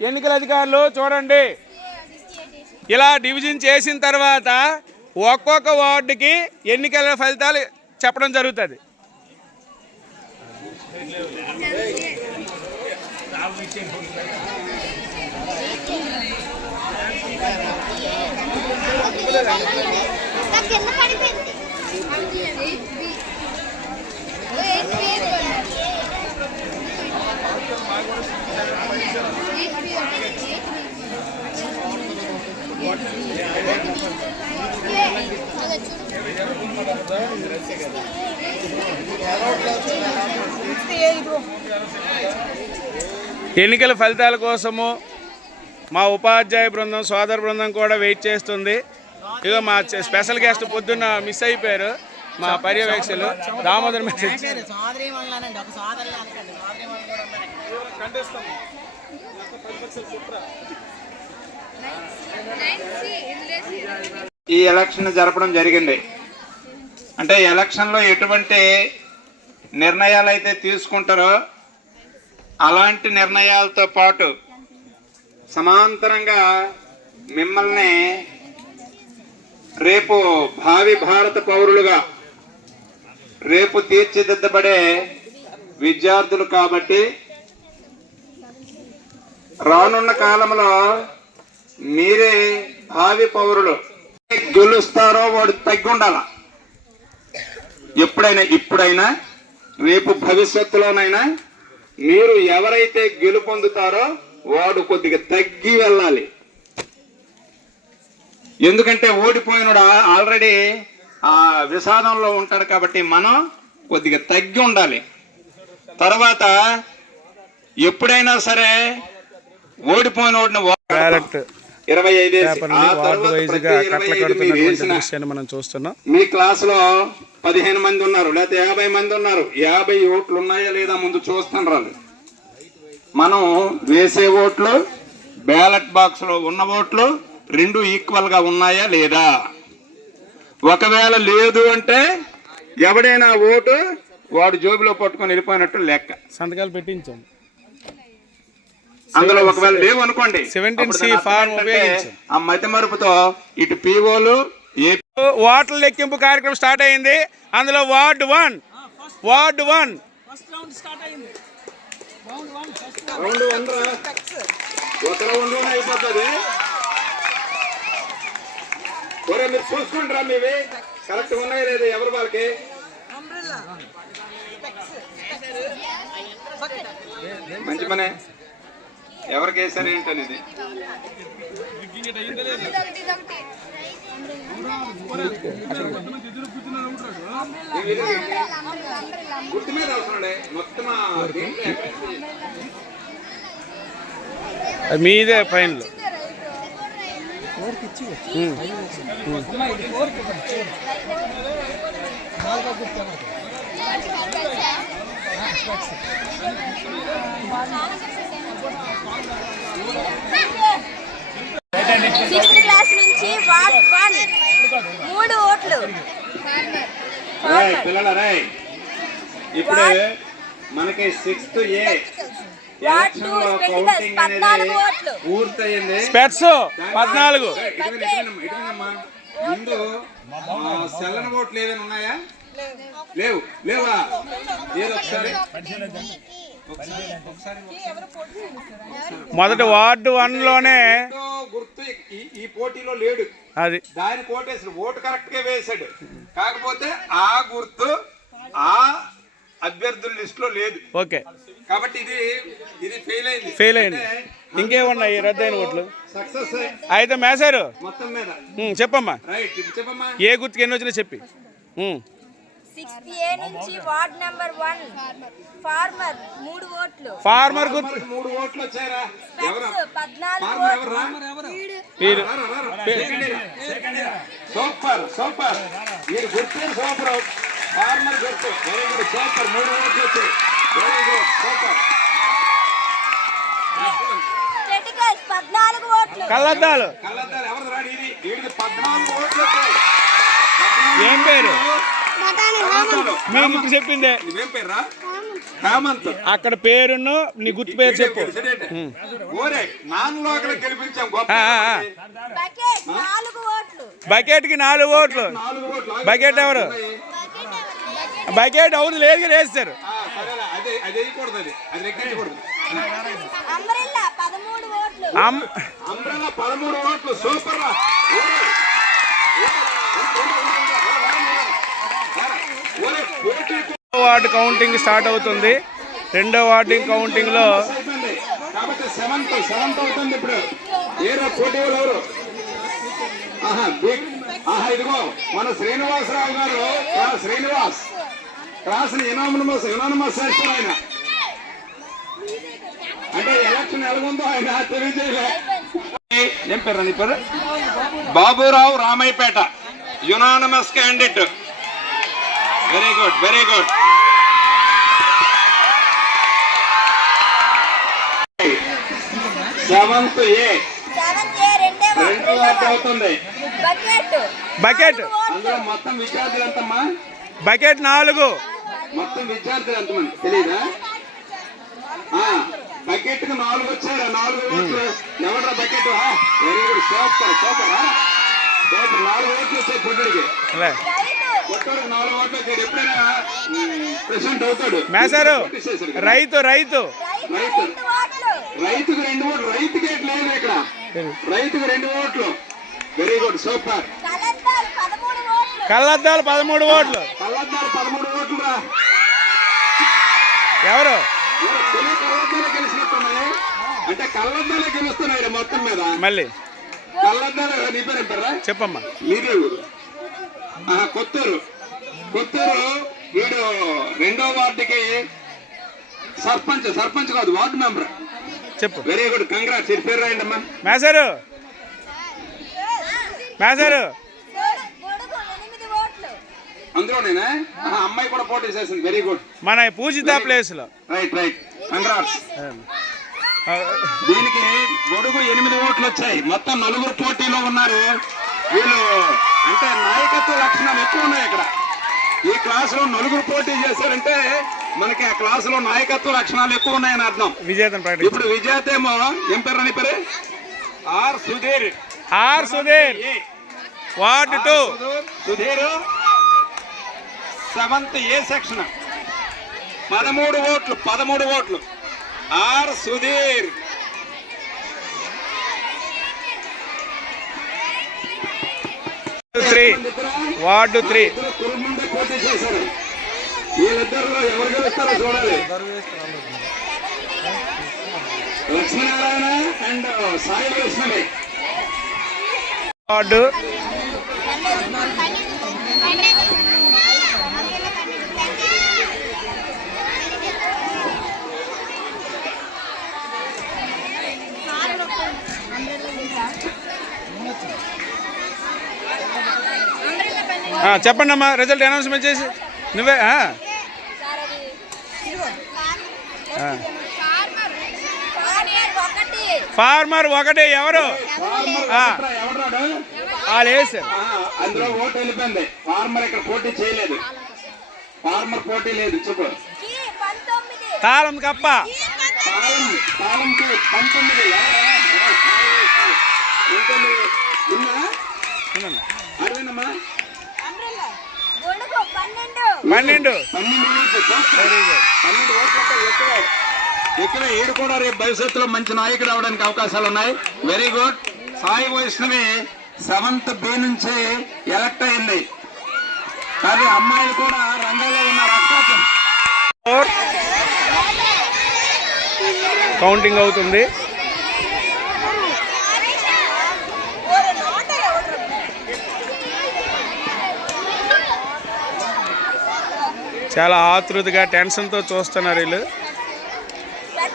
ఎన్నికల అధికారులు. చూడండి, ఇలా డివిజన్ చేసిన తర్వాత ఒక్కొక్క వార్డుకి ఎన్నికల ఫలితాలు చెప్పడం జరుగుతుంది. ఎన్నికల ఫలితాల కోసము మా ఉపాధ్యాయ బృందం, సోదర బృందం కూడా వెయిట్ చేస్తుంది. ఇక మా స్పెషల్ గెస్ట్ పొద్దున్న మిస్ అయిపోయారు. మా పర్యవేక్షకులు దామోదర్ మెసేజ్. ఈ ఎలక్షన్ జరపడం జరిగింది. అంటే ఎలక్షన్లో ఎటువంటి నిర్ణయాలు అయితే తీసుకుంటారో అలాంటి నిర్ణయాలతో పాటు సమాంతరంగా మిమ్మల్ని రేపు భావి భారత పౌరులుగా, రేపు తీర్చిదిద్దబడే విద్యార్థులు కాబట్టి రానున్న కాలంలో మీరే భావి పౌరులు. గెలుస్తారో వాడు తగ్గి ఉండాల. ఎప్పుడైనా, ఇప్పుడైనా, రేపు భవిష్యత్తులోనైనా మీరు ఎవరైతే గెలుపొందుతారో వాడు కొద్దిగా తగ్గి వెళ్ళాలి. ఎందుకంటే ఓడిపోయినాడు ఆల్రెడీ ఆ విషాదంలో ఉంటాడు కాబట్టి మనం కొద్దిగా తగ్గి ఉండాలి. తర్వాత ఎప్పుడైనా సరే ఓడిపోయినోడిని 25 మనం చూస్తున్నాం. మీ క్లాసులో 15 మంది ఉన్నారు, లేకపోతే 50 మంది ఉన్నారు. 50 ఓట్లు ఉన్నాయా లేదా ముందు చూస్తాను రాదు. మనం వేసే ఓట్లు, బ్యాలెట్ బాక్స్ లో ఉన్న ఓట్లు రెండు ఈక్వల్ గా ఉన్నాయా లేదా? ఒకవేళ లేదు అంటే ఎవడైనా ఓటు వాడు జోబులో పట్టుకొని వెళ్ళిపోయినట్టు లెక్క. సంతకాలు పెట్టించాం. అందులో ఒకవేళ లేవు అనుకోండి, 17C ఫార్మ్ ఉపయోగించాం. ఆ మతి మరుపుతో ఇటు పీఓలు ఓట్ల లెక్కింపు కార్యక్రమం స్టార్ట్ అయింది. అందులో వార్డు 1 రౌండ్ 1 రా, ఒక రౌండ్ లోనే అయిపోతుంది. ఒరే మీరు చూసుకుంటారా, మీవి కరెక్ట్ ఉన్నాయి లేదు ఎవరు వాళ్ళకి? మంచి పనే. ఎవరికి వేసారు ఏంటనేది గుర్తు మీద అవసరం మొత్తం మీదే ఫైనల్. సిక్స్త్ క్లాస్ నుంచి వార్డ్ 1 3 ఓట్లు. పిల్లల రై ఇప్పుడు మనకి 6th A ఎలక్షన్ లో కౌంటింగ్ అనేది పూర్తయింది. స్పెట్స్ 14. ఇటునమ్మా ముందు సెల్లన ఓట్లు ఏదైనా ఉన్నాయా? లేవా? ఏదో ఒకసారి మొదటి వార్డు 1 లోనే గుర్తు ఈ పోటీలో లేడు, అది దాని కోటేసాడు. ఓటు కరెక్ట్ గా వేసాడు, కాకపోతే ఆ గుర్తు ఆ అభ్యర్థుల లిస్ట్ లో లేదు. ఓకే, కాబట్టి ఇది ఫెయిల్ అయింది. ఇంకేమున్నాయి రద్దయిన ఓట్లు? సక్సెస్ అయితే మేసారు మొత్తం మీద. చెప్పమ్మా, రైట్, చెప్పమ్మా. ఏ గుర్తుకి ఎన్ని వచ్చినా చెప్పి. 6th A నుంచి వార్డ్ నెంబర్ 1 ఫార్మర్ 3 ఓట్లు. ఫార్మర్ గుర్తు 3 ఓట్లు వచ్చారా? ఎవరు? 14 సూపర్ మీరు గుర్తు సూపర్. ఫార్మర్ గుర్తు వెరీ గుడ్, సూపర్. 3 ఓట్లు వచ్చాయి, వెరీ గుడ్, సూపర్. స్టెటికల్స్ 14 ఓట్లు. కళ్ళద్దాలు ఎవరు రాడు? ఇది 14 ఓట్లు వచ్చాయి. ఏం పేరు మీరు ఇప్పుడు చెప్పిందే? నువ్వేం పేరురా? హేమంత్. అక్కడ పేరును నీ గుర్తు పేరు చెప్పు. ఓరే నాన్ లోకల్ గెలిపించాం. బకెట్ 4 ఓట్లు. బకెట్ కి 4 ఓట్లు. బకెట్ ఎవరు? బకెట్ అవును లేదు వేస్తారు. అది వేయకూడదు, అది లెక్కించకూడదు. అంబ్రెల్లా 13 ఓట్లు. అంబ్రెల్లా 13 ఓట్లు. సూపర్ రా. వార్డు కౌంటింగ్ స్టార్ట్ అవుతుంది. రెండో వార్డు కౌంటింగ్ లో కాబట్టి 7th అవుతుంది ఇప్పుడు. ఏరా పోటీ ఎవరు? ఇదిగో మన శ్రీనివాసరావు గారు, శ్రీనివాస్ క్లాస్ యునానిమస్ చేస్తారు ఆయన. అంటే ఎలక్షన్ ఎలాగుందో ఆయన తెలియజేయలే. ఏం పేరు నీ పేరు? Baburao Ramayyapeta, unanimous candidate. Very good, very good. 7th A రెండో వార్డు అవుతుంది. బకెట్ అందులో మొత్తం విద్యార్థులు ఎంతమ్మా? బకెట్ 4. మొత్తం విద్యార్థులు ఎంతమంది తెలియదా? బకెట్ కు 4 వచ్చారా? 4 ఓట్లు. ఎవరా బకెట్? Very good, super. 4 ఓట్లు వచ్చాయి పుట్టిడికి. కొత్తోడికి 4 ఓట్లు వచ్చాడు. ఎప్పుడైనా ప్రెసిడెంట్ అవుతాడు. మేసారు కొట్టేసేసారు కదా. రైతు రైతు రైతుకు 2 ఓట్లు. రైతుకి లేదు ఇక్కడ. రైతుకు 2 ఓట్లు. Very good, super. కళ్ళద్దాలు 13 ఓట్లు. కళ్ళద్దాలు 13 ఓట్లు రా. ఎవరు కళ్ళద్దాలు గెలిచినట్టున్నాయి. అంటే కళ్ళద్దాలే గెలుస్తున్నాయి మొత్తం మీద. మళ్ళీ కళ్ళద్దాలు నీ పేరు అంటారా? చెప్పమ్మా. మీదే ఊరు. కొత్తూరు. కొత్తూరు వీడు 2వ వార్డుకి సర్పంచ్ కాదు, వార్డు మెంబర్. చెప్పు. Very good, congrats. ఇది పేరు రాయండి అమ్మా. మేసారు అందులోనేనా? అమ్మాయి కూడా పోటీ చేసింది. Very good. మన పూజిత ప్లేస్ లో. Right, congrats. దీనికి గొడుగు 8 ఓట్లు వచ్చాయి. మొత్తం 4 పోటీలో ఉన్నారు. వీళ్ళు అంటే నాయకత్వ లక్షణాలు ఎక్కువ ఉన్నాయి ఇక్కడ. ఈ క్లాసులో 4 పోటీ చేశారంటే మనకి ఆ క్లాసులో నాయకత్వ లక్షణాలు ఎక్కువ ఉన్నాయని అర్థం. విజేతను ప్రకటించారు. ఇప్పుడు విజేత ఏమో ఏం పేరు అని పేరు? R Sudheer. Ward 2. Sudheer 7th A section. 13 ఓట్లు. ఆర్ సుధీర్. వార్డు 3. కురుముండే పోటీ చేశారు. వీళ్ళిద్దరిలో ఎవరు గెలుస్తారో చూడాలి. లక్ష్మీనారాయణ అండ్ సాయి వైష్ణవి. వార్డు చెప్పండి అమ్మా. రిజల్ట్ అనౌన్స్మెంట్ చేసి నువ్వే. ఫార్మర్ 1. ఎవరు? వాళ్ళు వేసారు. అందులో ఓటు వెళ్ళిపోయింది. ఫార్మర్ ఇక్కడ పోటీ చేయలేదు. ఫార్మర్ పోటీ లేదు. చెప్పు. తాళం కప్ప. తాళంకి 19. అరవిందమ్మా 12. 12 ఓట్లంటే ఎక్కువ. 7 కూడా రేపు భవిష్యత్తులో మంచి నాయకుడు అవడానికి అవకాశాలు ఉన్నాయి. Very good. Sai Vaishnavi 7th B నుంచి ఎలక్ట్ అయింది. కానీ అమ్మాయిలు కూడా రంగంలో ఉన్నారు. కౌంటింగ్ అవుతుంది. చాలా ఆతృతగా టెన్షన్తో చూస్తున్నారు వీళ్ళు.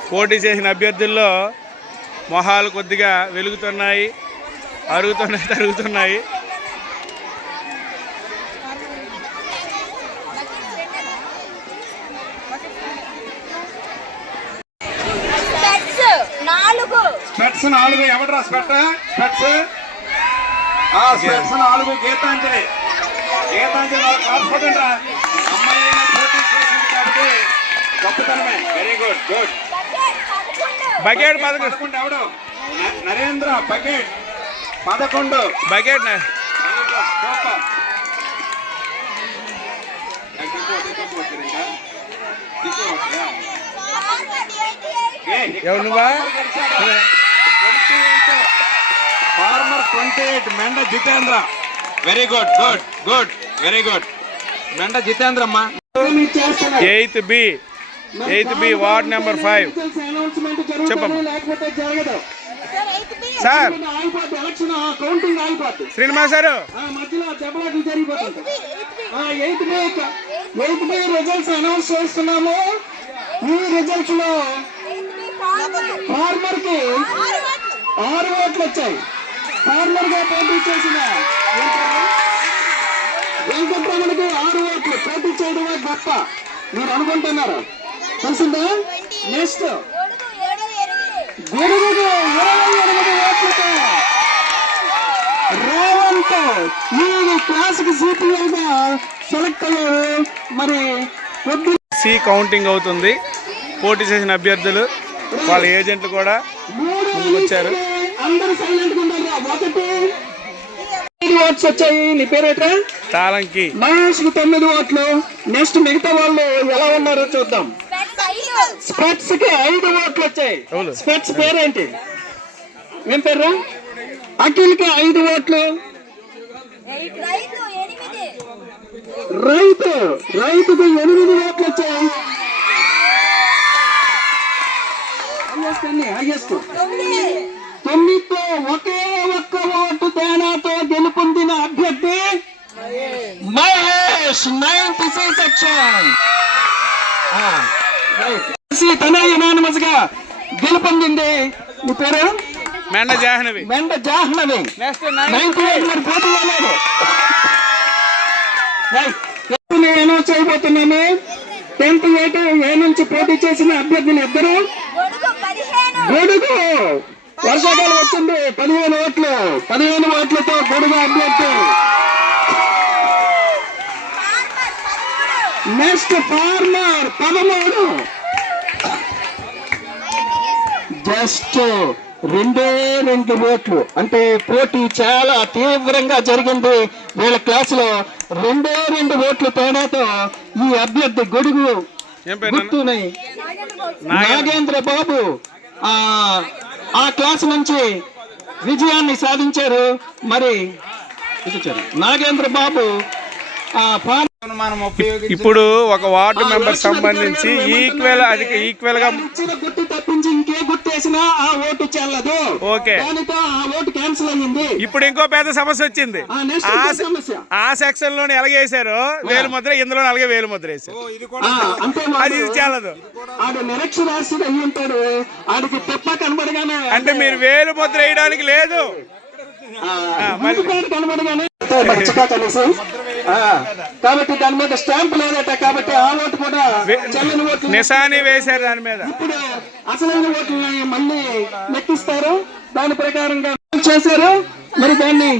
పోటీ చేసిన అభ్యర్థుల్లో మొహాలు కొద్దిగా వెలుగుతున్నాయి, తరుగుతున్నాయి. స్పెట్స్ 4. ఎవడరా స్పెట్స్ 4. గీతాంజలి కాకపోతే అమ్మాయి పోటీ చేసింది కాబట్టి గొప్పతనమే. Very good. బకెట్ 11. ఎవడు? నరేంద్ర. బకెట్ 11. బకెట్ ఎవరు నువ్వా? Farmer 28. Menda Jitendra. Very good. Very good. Menda Jitendra అమ్మా. 8th B ward number 5. చెప్పమ్మా. సార్ శ్రీనివాస్ గారు. రిజల్ట్స్ అనౌన్స్ చేస్తున్నాము. ఈ రిజల్ట్స్ లో ఫార్మర్ కి 6 ఓట్లు వచ్చాయి. ఫార్మర్ గా పోటీ చేసిన వెంకటరమణకి 6 ఓట్లు. పోటీ చేయడమే గొప్ప మీరు అనుకుంటున్నారు. తెలిసిందా? నెక్స్ట్ గురువుకు 28 ఓట్లతో రేవంత్ ఈ క్లాస్ కి సిపిఐగా సెలెక్ట్ అయ్యారు. మరి సి కౌంటింగ్ అవుతుంది. పోటీ చేసిన అభ్యర్థులు వాళ్ళ ఏజెంట్లు కూడా ముందుకు వచ్చారు. అందరూ సైలెంట్ గా ఉన్నారు. 1 9 ఓట్స్ వచ్చాయి. నీ పేరేట్రా? తాళంకి మహేష్కి 9 ఓట్లు. నెక్స్ట్ మిగతా వాళ్ళు ఎలా ఉన్నారో చూద్దాం. స్పెట్స్ కి 5 ఓట్లు వచ్చాయి. ఎవరు? స్పెట్స్ పేరేంటి? ఏం పేర్రా? అఖిల్ కి 5 ఓట్లు. రైతుకి 8 ఓట్లు వచ్చాయి. హైయెస్ట్ 9తో ఒకే ఒక్క ఓటు తేడాతో గెలుపొందిన అభ్యర్థి మహేష్ 96 సెక్షన్. తనే యునానిమస్ గా గెలుపొందింది. మీ పేరు? మెండ జాహ్నవి. మెండ జాహ్నవి. 98 మరి పోటీ అవ్వలేదు. అనౌన్స్ అయిపోతున్నాను. 10th ఏ నుంచి పోటీ చేసిన అభ్యర్థులు ఇద్దరు. గొడుగు వర్షాకాలం వచ్చింది. 15 ఓట్లు. 15 ఓట్లతో గొడుగు అభ్యర్థి. Next farmer 13. జస్ట్ 2 ఓట్లు. అంటే పోటీ చాలా తీవ్రంగా జరిగింది వీళ్ళ క్లాసులో. 2 ఓట్లు తేడాతో ఈ అభ్యర్థి గొడుగు ఏం పేరు? గుర్తుని నాగేంద్ర బాబు ఆ క్లాస్ నుంచి విజయాన్ని సాధించారు. మరి నాగేంద్ర బాబు ఇప్పుడు ఒక వార్డు మెంబర్ సంబంధించి ఈక్వల్ గా గుర్తు తప్పించి ఇంకే గుర్తేసినా ఆ ఓటు చెల్లదు. ఓకే. దానితో ఆ ఓటు క్యాన్సిల్ అయ్యింది. ఇప్పుడు ఇంకో పెద్ద సమస్య వచ్చింది. ఆ సెక్షన్ లోని ఎలాగేశారు వేలు ముద్ర, ఇందులో అలాగే వేలు ముద్ర వేశారు. అంటే అది చెల్లదు. ఆడు నిరక్షరాస్యుడు అయ్యి ఉంటాడు. ఆడికి తెప్ప కనబడగానే అంటే మీరు వేలు ముద్ర వేయడానికి లేదు. కనబడగానే కాబట్టి దాని మీద స్టాంప్ లేదట. కాబట్టి ఆ ఓటు కూడా చెల్లని ఓట్లు నిశాని వేశారు దాని మీద. ఇప్పుడు అసలైన ఓట్లని మళ్ళీ లెక్కిస్తారు. దాని ప్రకారంగా చేశారు. మరి దాన్ని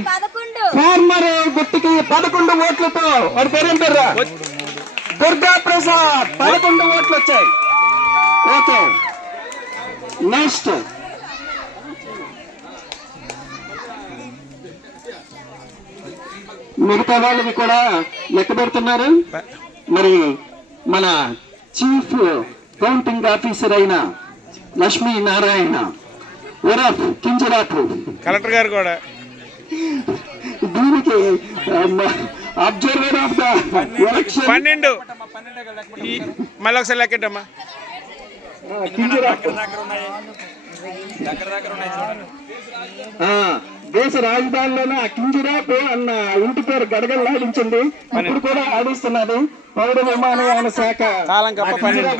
ఫార్మర్ గుర్తుకి 11 ఓట్లతో వాడి పేరేం పేర్రా? దుర్గా ప్రసాద్ 11 ఓట్లు వచ్చాయి. ఓకే. నెక్స్ట్ మిగతా వాళ్ళకి కూడా లెక్క పెడుతున్నారు. మరి మన చీఫ్ కౌంటింగ్ ఆఫీసర్ అయిన లక్ష్మీ నారాయణ ఉరఫ్ కింజరాపు కలెక్టర్ గారు కూడా దీనికి అబ్జర్వర్ ఆఫ్ ద ఎలక్షన్ 12. మళ్ళీ ఒకసారి లెక్కెట్టమ్మా. కింజరాపు దేశ రాజధానిలోనే ఆ కింజరాపు అన్న ఇంటి పేరు గడగడలాడించింది. ఇప్పుడు కూడా ఆడిస్తున్నది పౌర విమానయాన శాఖ. తాళం కప్ప 12.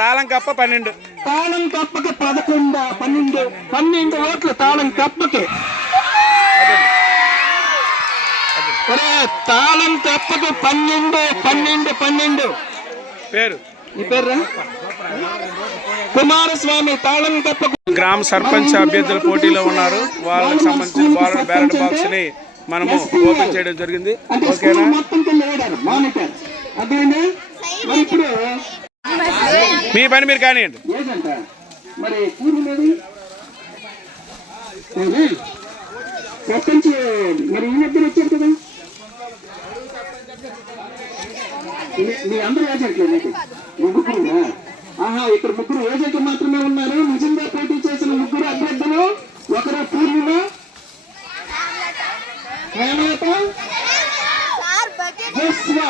తాళం కప్ప 12. తాళం కప్పకి 12 ఓట్లు. తాళం కప్పకి తాళం కప్పకి 12 పేరు ఈ పేరు కుమారస్వామి. తాళం కప్పకు గ్రామ సర్పంచ్ అభ్యర్థులు పోటీలో ఉన్నారు. వాళ్ళకి సంబంధించిన బ్యాలెట్ బాక్స్ ని మనము ఓపెన్ చేయడం జరిగింది. ఓకేనా? మీ పని మీరు కానివ్వండి. మరి సర్పంచ్ మరి ఈ మధ్యన వచ్చారు కదా. మీ అందరూ ఏజెంట్లేదు. ముగ్గురు. ఇక్కడ 3 ఏజెంట్లు మాత్రమే ఉన్నారు. నిజంగా పోటీ చేసిన 3 అభ్యర్థులు. ఒకరు పూర్ణిమ, హేమలత,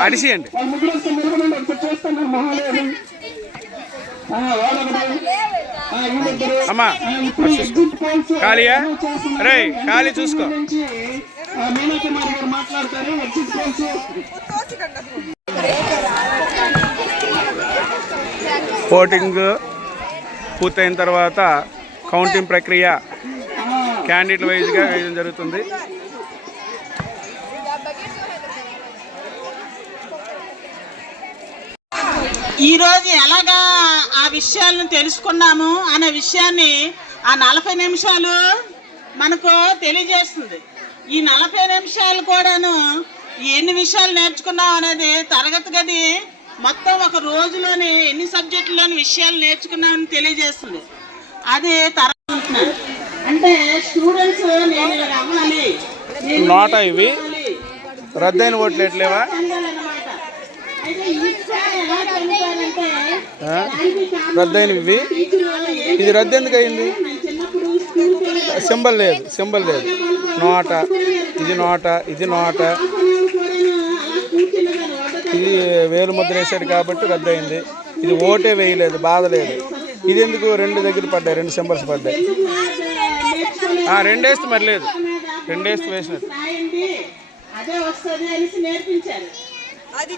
అడిసియండి. వాళ్ళ 3 వస్తే నిలబడండి. ఒకసారి చూస్తాను మహాలేదు. అమ్మా ఖాళీయా? రే ఖాళీ చూసుకో. మీనాకుమారి గారు మాట్లాడతారు. ఎగ్జిట్ పోల్స్ ఓటింగ్ పూర్తయిన తర్వాత కౌంటింగ్ ప్రక్రియ క్యాండిడేట్ వైజ్గా వేయడం జరుగుతుంది. ఈరోజు ఎలాగా ఆ విషయాలను తెలుసుకున్నాము అనే విషయాన్ని ఆ 40 నిమిషాలు మనకు తెలియజేస్తుంది. ఈ 40 నిమిషాలు కూడాను ఎన్ని విషయాలు నేర్చుకున్నాం అనేది తరగతి గది మొత్తం ఒక రోజులోనే ఎన్ని సబ్జెక్టులోని విషయాలు నేర్చుకున్నామని తెలియజేస్తుంది. అది తరగతి అంటే స్టూడెంట్స్ నేను ఇలా అవ్వాలి, నేను నోటా ఇవి అవ్వాలి, రద్దయిన ఓట్లు ఎట్లేవా? పొందాలన్నమాట. అయితే ఈసారి ఎలా పొందుతారంటే రద్దయినవి ఇవి. టీచర్ వాళ్ళు ఏం ఇది రద్దు ఎందుకు అయింది? నేను చిన్నప్పుడు స్కూల్కి వెళ్ళి సింబల్ లేదు, సింబల్ లేదు. నోట, ఇది నోట, ఇది నోట, ఇది వేలు ముద్ర వేసాడు కాబట్టి రద్దు అయింది. ఇది ఓటే వేయలేదు, బాధ లేదు. ఇది ఎందుకు రెండు దగ్గర పడ్డాయి, రెండు సింబల్స్ పడ్డాయి. రెండేస్తే మరి లేదు, రెండేస్తే వేసినట్టు. రాయండి అదే వస్తుంది అనేసి నేర్పించారు. అంటే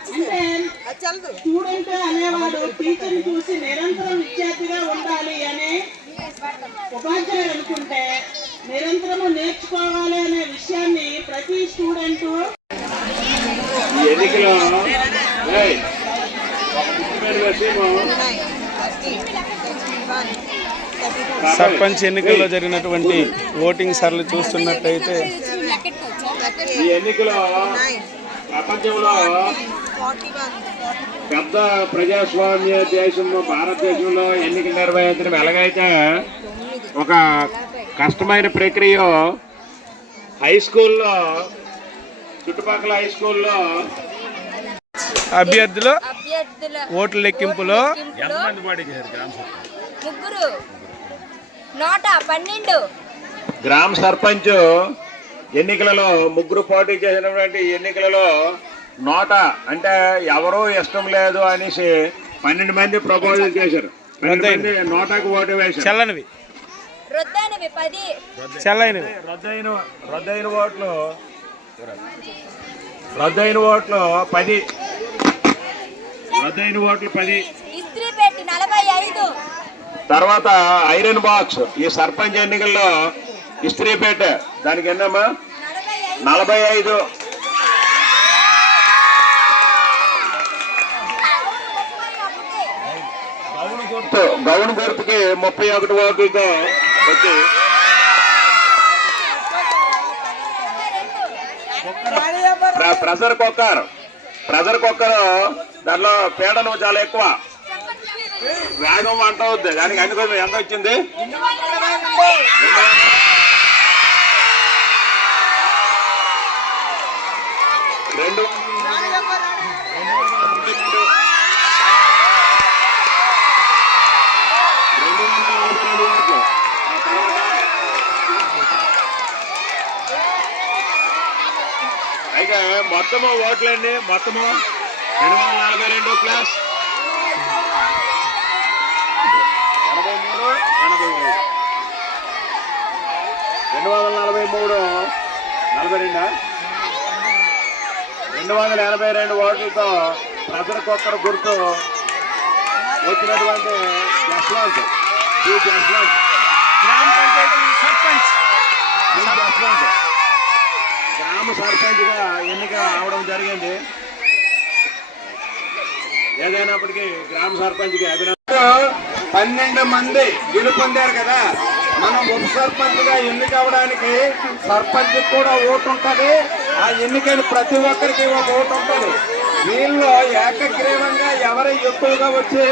స్టూడెంట్ అనేవాడు టీచర్ని చూసి నిరంతరం విద్యార్థిగా ఉండాలి అని ఉపాధ్యాయులు అనుకుంటే నిరంతరము నేర్చుకోవాలి అనే విషయాన్ని ప్రతి స్టూడెంట్ ఈ ఎన్నికలో సర్పంచ్ ఎన్నికల్లో జరిగినటువంటి ఓటింగ్ సర్లు చూస్తున్నట్టయితే ఈ ఎన్నికలో ప్రపంచంలో పెద్ద ప్రజాస్వామ్య దేశంలో భారతదేశంలో ఎన్నికలు నిర్వహించడం ఎలాగైతే ఒక కష్టమైన ప్రక్రియ హై స్కూల్లో, చుట్టుపక్కల హై స్కూల్లో అభ్యర్థుల ఓట్ల లెక్కింపులో ముగ్గురు 112 గ్రామ సర్పంచ్ ఎన్నికలలో ముగ్గురు పోటీ చేసినటువంటి ఎన్నికలలో నోట అంటే ఎవరో ఇష్టం లేదు అనేసి 12 మంది ప్రపోజల్ చేశారు. 12 మంది నోటాకు ఓటు వేశారు. చల్లనివి, రొద్దైనవి 10 చల్లైనవి. రద్దయిన ఓట్లు 10. రద్దయిన ఓట్లు 10. ఇస్త్రీ పెట్టి 45 తర్వాత ఐరన్ బాక్స్ ఈ సర్పంచ్ ఎన్నికల్లో ఇస్త్రీపేట దానికి ఎన్నమ్మా 45. గౌన్ గుర్తుకి 31 ఓట్లతో వచ్చి ప్రెషర్ కుక్కర్ దాంట్లో పీడనం చాలా ఎక్కువ, వేగం వంట అవుద్ది. దానికి అందుకోసం ఎంత వచ్చింది? 2 అయితే మొత్తము ఓట్లండి, మొత్తము 242 ప్లస్ 83, 243, 282 ఓట్లతో ప్రెషర్ కుక్కర్ గుర్తు వచ్చినటువంటి జస్వంత్ గ్రామ పంచాయతీ సర్పంచ్ గ్రామ సర్పంచ్గా ఎన్నిక అవడం జరిగింది. ఏదైనప్పటికీ గ్రామ సర్పంచ్కి అభినందన. 12 మంది గెలుపొందారు కదా, మనం ఉప సర్పంచ్గా ఎన్నిక అవడానికి సర్పంచ్ కూడా ఓటు ఉంటుంది. ఆ ఎన్నికైన ప్రతి ఒక్కరికి ఒక ఓటు ఉంటుంది. వీళ్ళు ఏకగ్రీవంగా ఎవరు ఎక్కువగా వచ్చి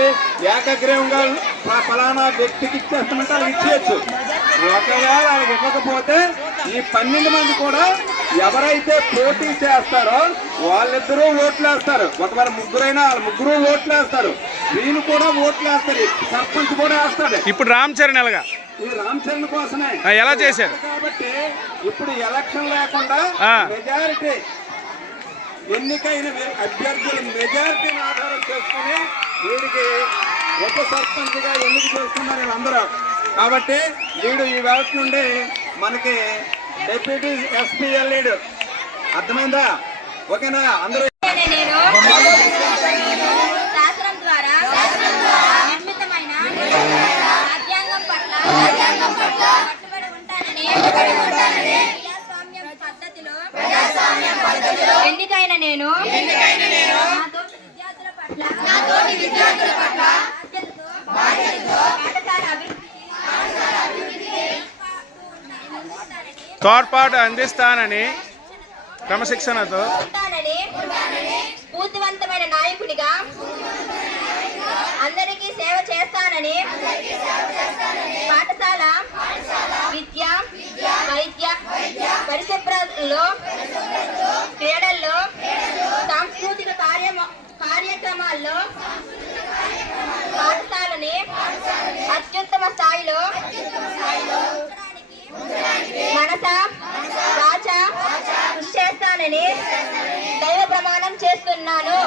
ఏకగ్రీవంగా ఫలానా వ్యక్తికి ఇచ్చేస్తామంటే వాళ్ళకి ఇచ్చేయచ్చు. ఒకవేళ వాళ్ళకి ఇవ్వకపోతే ఈ 12 మంది కూడా ఎవరైతే పోటీ చేస్తారో వాళ్ళిద్దరూ ఓట్లు వేస్తారు. ఒకవేళ ముగ్గురైనా వాళ్ళు ముగ్గురు ఓట్లు వేస్తారు, వీళ్ళు కూడా ఓట్లు వేస్తారు, సర్పంచ్ కూడా వేస్తాడు. ఇప్పుడు రామ్ చరణ్ ఎలాగా ఈ రామ్ చరణ్ కోసమే ఎలా చేశారు కాబట్టి ఇప్పుడు ఎలక్షన్ లేకుండా మెజారిటీ ఎన్నికైన అభ్యర్థుల మెజారిటీని ఆధారం చేసుకుని వీడికి ఉప సర్పంచ్గా ఎన్నిక చేస్తున్నారు వీళ్ళందరూ. కాబట్టి వీడు ఈ వేళ నుండి మనకి డిప్యూటీ ఎస్పీఎల్ లీడ్. అర్థమైందా? ఓకేనా? అందరూ శాస్త్రం ద్వారా నిర్మితమైన రాజ్యాంగం పట్ల కట్టుబడి ఉంటానని ప్రజాస్వామ్యం పద్ధతిలో ఎన్నికైన నేను నాతోటి విద్యార్థుల పట్ల బాధ్యతతో పాఠశాల అభివృద్ధికి తోడ్పాటు అందిస్తానని క్రమశిక్షణతో స్ఫూర్తివంతమైన నాయకుడిగా అందరికీ సేవ చేస్తానని పాఠశాల విద్య పరిశుభ్రతలో, క్రీడల్లో, సాంస్కృతిక కార్యక్రమాల్లో పాఠశాలని అత్యుత్తమ స్థాయిలో మనస వాచ కృషి చేస్తానని దైవ ప్రమాణం చేస్తున్నాను.